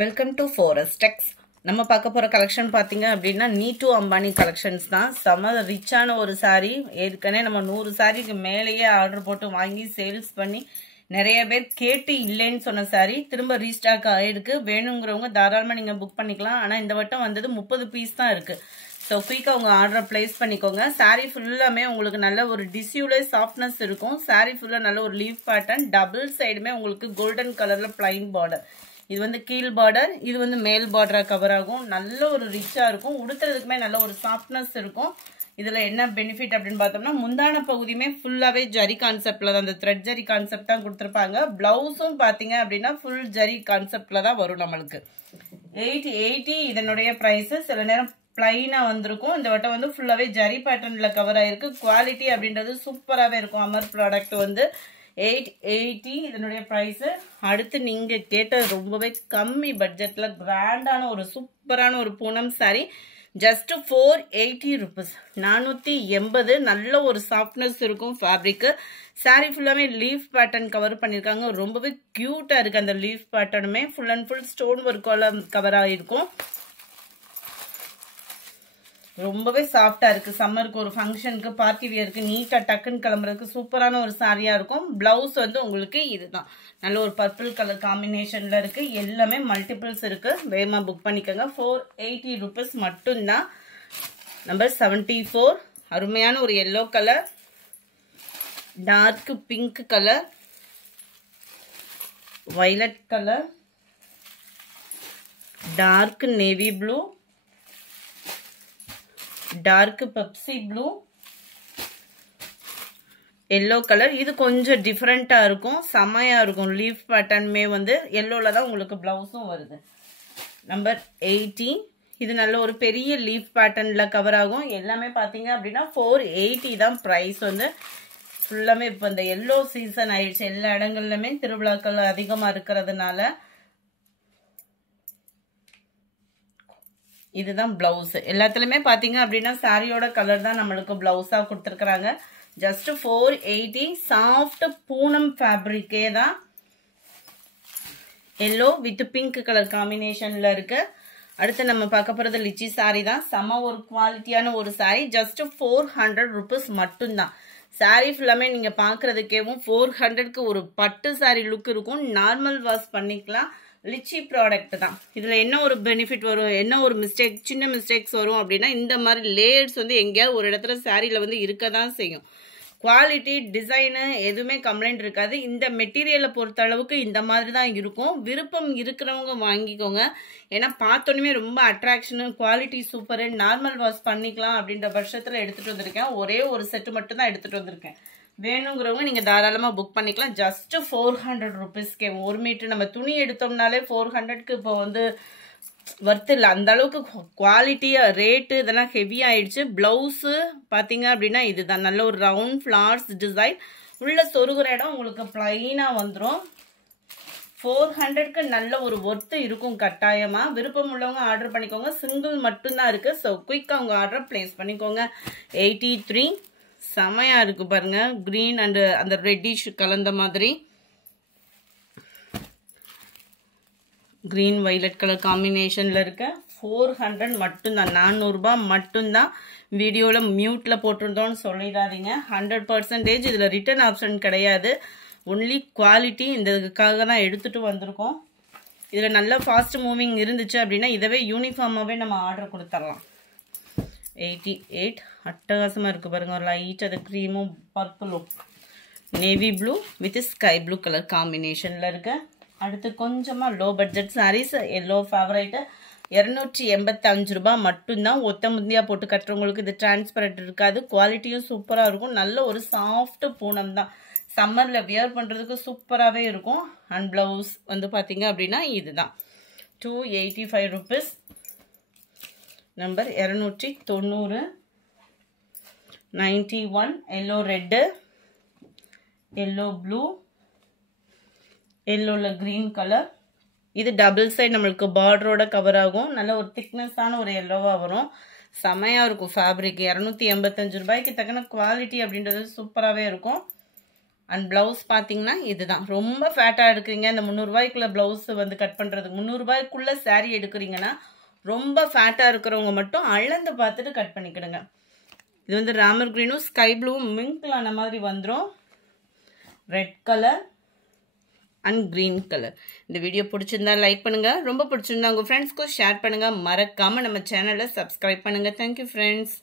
Welcome to forest டெக்ஸ். நம்ம பார்க்க போகிற கலெக்ஷன் பார்த்தீங்க அப்படின்னா நீட்டு அம்பானி கலெக்ஷன்ஸ் தான். செம ரிச்சான ஒரு சாரீ. ஏற்கனவே நம்ம 100 சாரீக்கு மேலேயே ஆர்டர் போட்டு வாங்கி சேல்ஸ் பண்ணி நிறைய பேர் கேட்டு இல்லைன்னு சொன்ன சாரீ திரும்ப ரீஸ்டாக் ஆகிருக்கு. வேணுங்கிறவங்க தாராளமாக நீங்கள் புக் பண்ணிக்கலாம். ஆனால் இந்த வட்டம் வந்தது 30 பீஸ் தான் இருக்குது. ஸோ குயிக்காக உங்கள் ஆர்டரை ப்ளேஸ் பண்ணிக்கோங்க. சாரீ ஃபுல்லாமே உங்களுக்கு நல்ல ஒரு டிஸ்யூலே சாஃப்ட்னஸ் இருக்கும். சாரீ ஃபுல்லாக நல்ல ஒரு லீஃப் பேட்டர்ன், டபுள் சைடுமே உங்களுக்கு கோல்டன் கலரில் பிளைன் பார்டர். இது வந்து கீழ் பார்டர், இது வந்து மேல் பார்டராக கவர் ஆகும். நல்ல ஒரு ரிச்சாக இருக்கும். உடுத்துறதுக்குமே நல்ல ஒரு சாஃப்ட்னஸ் இருக்கும். இதில் என்ன பெனிஃபிட் அப்படின்னு பார்த்தோம்னா முந்தான பகுதியுமே ஃபுல்லாகவே ஜரி கான்செப்டில் தான், அந்த த்ரெட் ஜரி கான்செப்ட் தான் கொடுத்துருப்பாங்க. ப்ளவுஸும் பார்த்தீங்க அப்படின்னா ஃபுல் ஜரி கான்செப்டில் தான் வரும். நம்மளுக்கு 880 இதனுடைய ப்ரைஸு. சில நேரம் பிளைனாக வந்திருக்கும். இந்த வட்டம் வந்து ஃபுல்லாகவே ஜரி பேட்டர்னில் கவர் ஆகிருக்கு. குவாலிட்டி அப்படின்றது சூப்பராகவே இருக்கும். அமர் ப்ராடக்ட் வந்து 880 இதனுடைய ப்ரைஸு. அடுத்து நீங்கள் கேட்ட ரொம்பவே கம்மி பட்ஜெட்டில் கிராண்டான ஒரு சூப்பரான ஒரு பூனம் சாரீ. Just 480 rupees, 480. நல்ல ஒரு சாஃப்ட்னஸ் இருக்கும் ஃபேப்ரிக்கு. சாரீ ஃபுல்லாமே லீஃப் பேட்டர்ன் கவர் பண்ணியிருக்காங்க. ரொம்பவே க்யூட்டாக இருக்குது. அந்த லீஃப் பேட்டர்னுமே ஃபுல் அண்ட் ஃபுல் ஸ்டோன் ஒர்க்கால் கவர் ஆகிருக்கும். ரொம்பவே சாஃப்டாக இருக்குது. சம்மருக்கு ஒரு ஃபங்க்ஷனுக்கு பார்ட்டி வியருக்கு நீட்டாக டக்குன்னு கிளம்புறதுக்கு சூப்பரான ஒரு சாரியாக இருக்கும். ப்ளவுஸ் வந்து உங்களுக்கு இதுதான் நல்ல ஒரு பர்பிள் கலர் காம்பினேஷனில் இருக்குது. எல்லாமே மல்டிபிள்ஸ் இருக்குது. வேகமாக புக் பண்ணிக்கோங்க. 480 ருபீஸ் மட்டும்தான். நம்பர் 74 அருமையான ஒரு yellow colour, dark pink colour, violet colour, dark navy blue, dark Pepsi blue, yellow colour. இது கொஞ்சம் டிஃப்ரெண்ட்டாக இருக்கும், செம்மையாக இருக்கும். லீஃப் பேட்டர்னுமே வந்து எல்லோவில் தான் உங்களுக்கு ப்ளவுஸும் வருது. நம்பர் 80 இது நல்ல ஒரு பெரிய லீஃப் பேட்டர்னில் கவர் ஆகும். எல்லாமே பார்த்தீங்க அப்படின்னா 480 தான் ப்ரைஸ் வந்து. ஃபுல்லாமே இப்போ இந்த எல்லோ சீசன் ஆயிடுச்சு. எல்லா இடங்கள்லையுமே திருவிழாக்கள் அதிகமாக இருக்கிறதுனால இதுதான் பிளவுஸ். எல்லாத்துலயுமே பாத்தீங்க அப்படின்னா சாரியோட கலர் தான் நம்மளுக்கு பிளவுஸா கொடுத்துருக்காங்க. ஜஸ்ட் 480. சாஃப்ட் பூனம் ஃபேப்ரிக்கே தான். எல்லோ வித் பிங்க் கலர் காம்பினேஷன்ல இருக்கு. அடுத்து நம்ம பார்க்க போறது லிச்சி சாரி தான். செம ஒரு குவாலிட்டியான ஒரு சாரி. ஜஸ்ட் 400 ருபீஸ் மட்டும்தான். சாரி ஃபுல்லாமே நீங்க பாக்குறதுக்கேவும் 400க்கு ஒரு பட்டு சாரி லுக் இருக்கும். நார்மல் வாஷ் பண்ணிக்கலாம். லிச்சி ப்ராடக்ட் தான். இதில் என்ன ஒரு பெனிஃபிட் வரும், என்ன ஒரு மிஸ்டேக், சின்ன மிஸ்டேக்ஸ் வரும் அப்படின்னா இந்த மாதிரி லேயர்ஸ் வந்து எங்கேயாவது ஒரு இடத்துல சாரியில் வந்து இருக்க தான் செய்யும். குவாலிட்டி டிசைனு எதுவுமே கம்ப்ளைண்ட் இருக்காது. இந்த மெட்டீரியலை பொறுத்த அளவுக்கு இந்த மாதிரி தான் இருக்கும். விருப்பம் இருக்கிறவங்க வாங்கிக்கோங்க. ஏன்னா பார்த்தோன்னே ரொம்ப attraction, quality super, normal wash பண்ணிக்கலாம் அப்படின்ற பட்சத்தில் எடுத்துகிட்டு வந்திருக்கேன். ஒரே ஒரு செட்டு மட்டும் தான் எடுத்துகிட்டு வந்திருக்கேன். வேணுங்கிறவங்க நீங்கள் தாராளமாக புக் பண்ணிக்கலாம். ஜஸ்ட் 400 ருபீஸ்க்கே. 1 மீட்டர் நம்ம துணி எடுத்தோம்னாலே 400க்கு இப்போ வந்து வர்த்து இல்லை. அந்த அளவுக்கு குவாலிட்டியாக ரேட்டு இதெல்லாம் ஹெவி ஆயிடுச்சு. ப்ளவுஸு பார்த்தீங்க அப்படின்னா இதுதான் நல்ல ஒரு ரவுண்ட் ஃப்ளார்ஸ் டிசைன். உள்ள சொருகிற இடம் உங்களுக்கு பிளைனாக வந்துடும். 400க்கு நல்ல ஒரு ஒர்த்து இருக்கும் கட்டாயமாக. விருப்பம் உள்ளவங்க ஆர்டர் பண்ணிக்கோங்க. சிங்கிள் மட்டும்தான் இருக்குது. ஸோ குயிக்காக உங்கள் ஆர்டரை ப்ளேஸ் பண்ணிக்கோங்க. 83 செமையா இருக்கு பாருங்க. கிரீன் அண்ட் அந்த ரெட்டிஷ் கலந்த மாதிரி கிரீன் வயலட் கலர் காம்பினேஷன்ல இருக்க. 400 மட்டும்தான், 400 ரூபாய் மட்டும்தான். வீடியோவில் மியூட்ல போட்டிருந்தோம்னு சொல்லிடாதீங்க. 100% இதுல ரிட்டர்ன் ஆப்ஷன் கிடையாது. Only quality. இதுக்காக தான் எடுத்துட்டு வந்திருக்கோம். இதுல நல்ல ஃபாஸ்ட் மூவிங் இருந்துச்சு அப்படின்னா இதவே யூனிஃபார்மாவே நம்ம ஆர்டர் கொடுத்துடலாம். 88 அட்டகாசமாக இருக்குது பாருங்க. ஒரு லைட் அது க்ரீமும் பர்பிளும் navy blue with sky blue colour காம்பினேஷனில் இருக்கு. அடுத்து கொஞ்சமாக low budget sarees. Yellow favourite 285 ரூபாய் மட்டும்தான். ஒத்த முந்தியாக போட்டு கட்டுறவங்களுக்கு இது டிரான்ஸ்பரண்ட் இருக்காது. குவாலிட்டியும் சூப்பராக இருக்கும். நல்ல ஒரு சாஃப்ட் பூனம் தான். சம்மரில் வியர் பண்ணுறதுக்கு சூப்பராகவே இருக்கும். அண்ட் ப்ளவுஸ் வந்து பார்த்தீங்க அப்படின்னா இதுதான் 285 rupees. Number 290 91 yellow red, yellow blue, எல்லோவில் க்ரீன் கலர். இது டபுள் சைட் நம்மளுக்கு பார்டரோட கவர் ஆகும். நல்ல ஒரு திக்னஸான ஒரு எல்லோவாக வரும். செமையாக இருக்கும் ஃபேப்ரிக். 285 ரூபாய்க்கு தக்கன குவாலிட்டி அப்படின்றது சூப்பராகவே இருக்கும். அண்ட் ப்ளவுஸ் பார்த்தீங்கன்னா இதுதான். ரொம்ப ஃபேட்டாக எடுக்கிறீங்க, இந்த 300 ரூபாய்க்குள்ள ப்ளவுஸ் வந்து கட் பண்ணுறதுக்கு 300 ரூபாய்க்குள்ள saree எடுக்கிறீங்கன்னா ரொம்ப ஃபேட்டாக இருக்கிறவங்க மட்டும் அளந்து பார்த்துட்டு கட் பண்ணிக்கிடுங்க. இது வந்து ராமர் கிரீனும் ஸ்கை ப்ளூவும் மிங்கிள் ஆன மாதிரி வந்துடும். Red colour and green colour. இந்த வீடியோ பிடிச்சிருந்தா லைக் பண்ணுங்க, ரொம்ப பிடிச்சிருந்தா உங்கள் ஃப்ரெண்ட்ஸ்க்கும் ஷேர் பண்ணுங்க, மறக்காம நம்ம சேனலை சப்ஸ்கிரைப் பண்ணுங்க. Thank you friends.